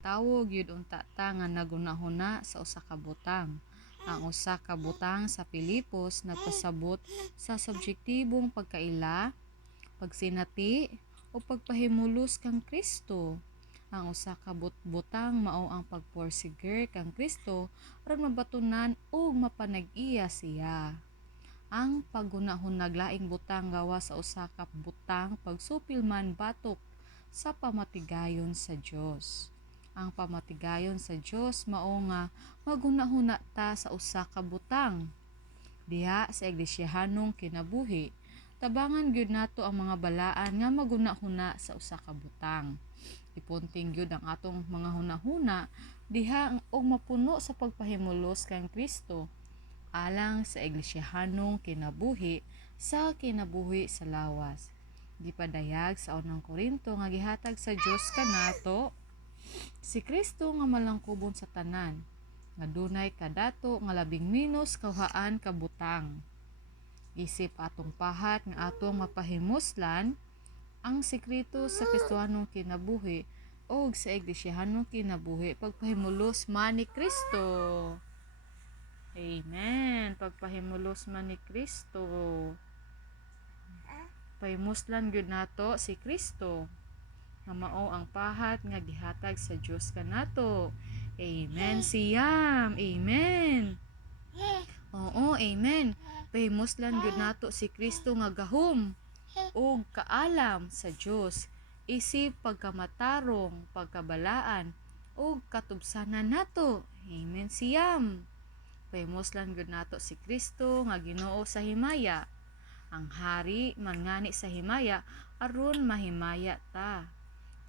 Tawog yun unta ta nga nagunahuna sa usa ka butang. Ang usa ka butang sa Pilipos nagpasabot sa subjektibong pagkaila, pagsinati o pagpahimulos kang Kristo. Ang usa ka butang mao ang pagporsiger kang Kristo aron mabatunan ug mapanag-iya siya. Ang paggunahunag laing butang gawa sa usa ka butang pagsupil man batok sa pamatigayon sa Dios. Ang pamatigayon sa Dios mao nga magunahuna ta sa usa ka butang. Diha sa iglesiyanong kinabuhi, tabangan gyud nato ang mga balaan nga magunahuna sa usa ka butang. Ipunting gyud ang atong mga hunahuna diha og mapuno sa pagpahimulos kang Kristo alang sa iglesiyanong kinabuhi sa kinabuhi sa lawas. Gipadayag sa unang Korinto nga gihatag sa Dios kanato si Kristo nga malangkubon sa tanan, nga dunay kadato nga labing menos kawhaan ka butang. Isip atong pahat nga atong mapahimuslan ang sekreto sa Kristohanong kinabuhi o sa iglesiyanong kinabuhi pagpahimulos man ni Kristo. Amen. Pagpahimulos man ni Kristo. Pahimuslan gyud nato si Kristo nga mao ang pahat nga gihatag sa Dios kanato. Amen siyam. Amen. Oo, amen. Pahimuslan gyud nato si Kristo nga gahom ug kaalam sa Dios, isip pagkamatarong, pagkabalaan ug katubsanan nato. Amen siyam. Pahimuslan gyud nato si Kristo nga Ginoo sa himaya, ang hari man ngani sa himaya aron mahimaya ta.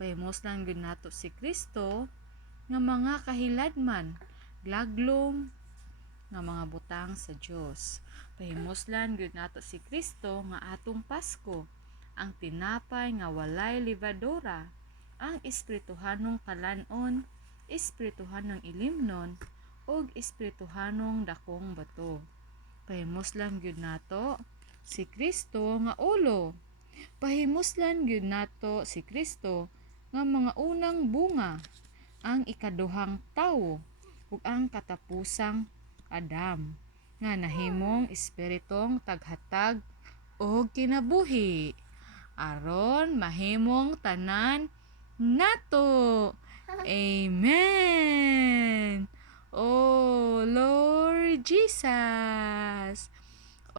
Pahimuslan gyud nato si Kristo nga mga kahiladman, glaglom nga mga butang sa Dios. Pahimuslan gyud nato si Kristo nga atong Pasko, ang tinapay nga walay libadora, ang espirituhanong kalan-on, espirituhanong ilimnon, ug espirituhanong dakong bato. Pahimuslan gyud nato si Kristo nga ulo. Pahimuslan gyud nato si Kristo nga mga unang bunga, ang ikaduhang tawo ug ang katapusang Adam nga nahimong espiritong taghatag og kinabuhi aron mahimong tanan nato. Amen. Oh Lord Jesus,